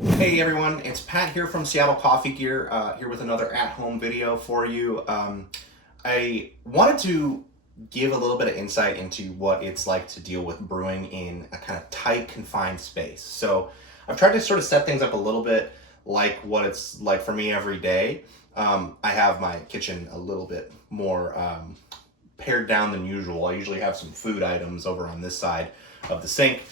Hey everyone, it's Pat here from Seattle Coffee Gear, here with another at-home video for you. I wanted to give a little bit of insight into what it's like to deal with brewing in a kind of tight, confined space. So I've tried to sort of set things up a little bit like what it's like for me every day. I have my kitchen a little bit more pared down than usual. I usually have some food items over on this side of the sink.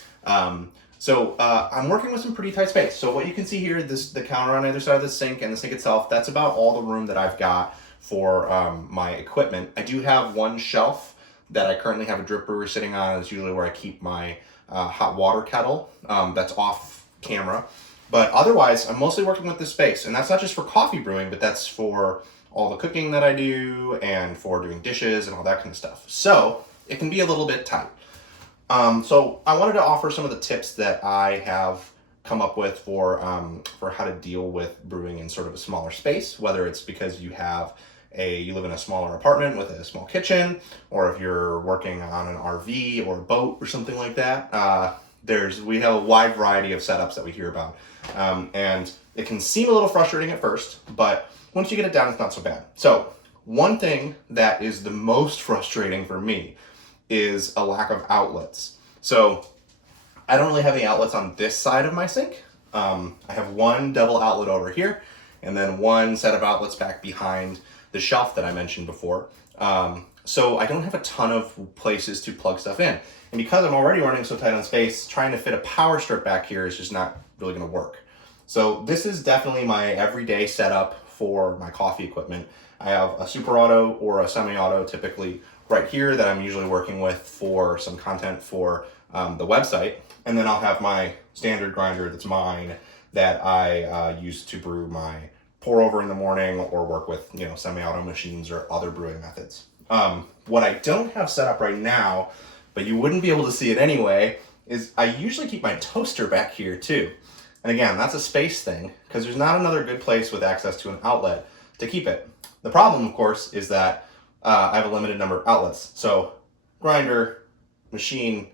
So I'm working with some pretty tight space. So what you can see here, the counter on either side of the sink and the sink itself, that's about all the room that I've got for my equipment. I do have one shelf that I currently have a drip brewer sitting on. It's usually where I keep my hot water kettle that's off camera. But otherwise, I'm mostly working with this space. And that's not just for coffee brewing, but that's for all the cooking that I do and for doing dishes and all that kind of stuff. So it can be a little bit tight. So I wanted to offer some of the tips that I have come up with for how to deal with brewing in sort of a smaller space, whether it's because you live in a smaller apartment with a small kitchen, or if you're working on an RV or a boat or something like that. We have a wide variety of setups that we hear about. And it can seem a little frustrating at first, but once you get it down, it's not so bad. So one thing that is the most frustrating for me is a lack of outlets. So I don't really have any outlets on this side of my sink. I have one double outlet over here, and then one set of outlets back behind the shelf that I mentioned before. So I don't have a ton of places to plug stuff in. And because I'm already running so tight on space, trying to fit a power strip back here is just not really gonna work. So this is definitely my everyday setup for my coffee equipment. I have a super auto or a semi-auto typically right here that I'm usually working with for some content for the website. And then I'll have my standard grinder that's mine that I use to brew my pour over in the morning or work with, semi-auto machines or other brewing methods. What I don't have set up right now, but you wouldn't be able to see it anyway, is I usually keep my toaster back here too. And again, that's a space thing because there's not another good place with access to an outlet to keep it. The problem, of course, is that I have a limited number of outlets. So grinder, machine,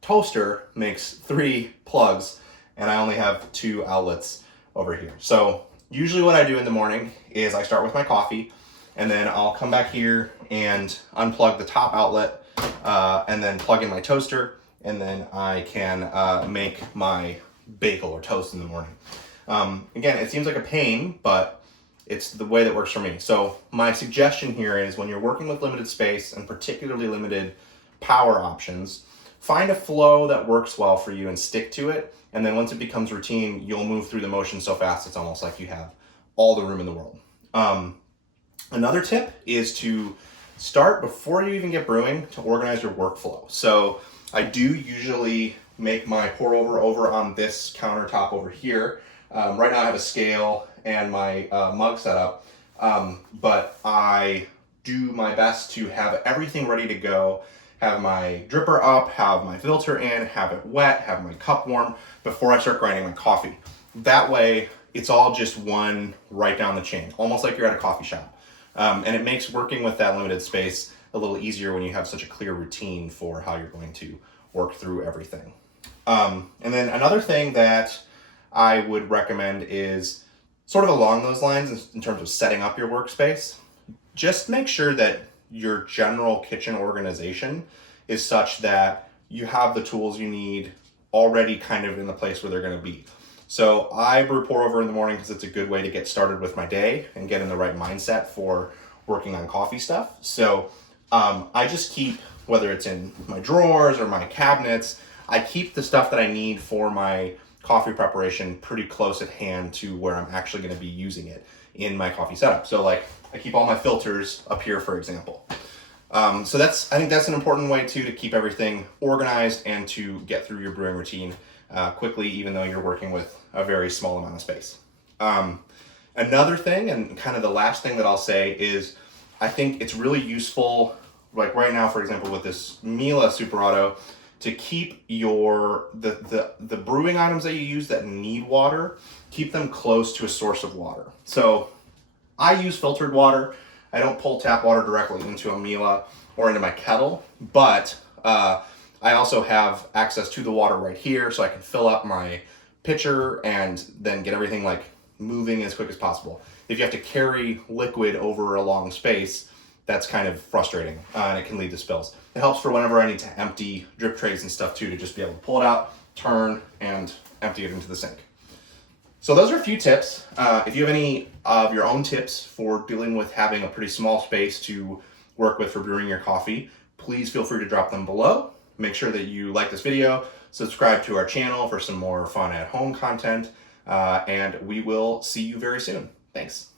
toaster makes 3 plugs, and I only have 2 outlets over here. So usually what I do in the morning is I start with my coffee, and then I'll come back here and unplug the top outlet, and then plug in my toaster, and then I can make my bagel or toast in the morning. Again, it seems like a pain, but it's the way that works for me. So my suggestion here is when you're working with limited space and particularly limited power options, find a flow that works well for you and stick to it. And then once it becomes routine, you'll move through the motion so fast it's almost like you have all the room in the world. Another tip is to start before you even get brewing to organize your workflow. So I do usually make my pour over on this countertop over here. Right now I have a scale and my mug set up, but I do my best to have everything ready to go, have my dripper up, have my filter in, have it wet, have my cup warm before I start grinding my coffee. That way it's all just one right down the chain, almost like you're at a coffee shop. And it makes working with that limited space a little easier when you have such a clear routine for how you're going to work through everything. And then another thing that I would recommend is sort of along those lines in terms of setting up your workspace. Just make sure that your general kitchen organization is such that you have the tools you need already kind of in the place where they're going to be. So I brew pour over in the morning because it's a good way to get started with my day and get in the right mindset for working on coffee stuff. So I just keep, whether it's in my drawers or my cabinets, I keep the stuff that I need for my coffee preparation pretty close at hand to where I'm actually going to be using it in my coffee setup. So like I keep all my filters up here, for example. So I think that's an important way too to keep everything organized and to get through your brewing routine quickly, even though you're working with a very small amount of space. Another thing, and kind of the last thing that I'll say is I think it's really useful, like right now, for example, with this Miele Super Auto, to keep the brewing items that you use that need water, keep them close to a source of water. So I use filtered water. I don't pull tap water directly into a Miele or into my kettle, but I also have access to the water right here, so I can fill up my pitcher and then get everything like moving as quick as possible. If you have to carry liquid over a long space, that's kind of frustrating and it can lead to spills. It helps for whenever I need to empty drip trays and stuff too, to just be able to pull it out, turn, and empty it into the sink. So those are a few tips. If you have any of your own tips for dealing with having a pretty small space to work with for brewing your coffee, please feel free to drop them below. Make sure that you like this video, subscribe to our channel for some more fun at home content, and we will see you very soon. Thanks.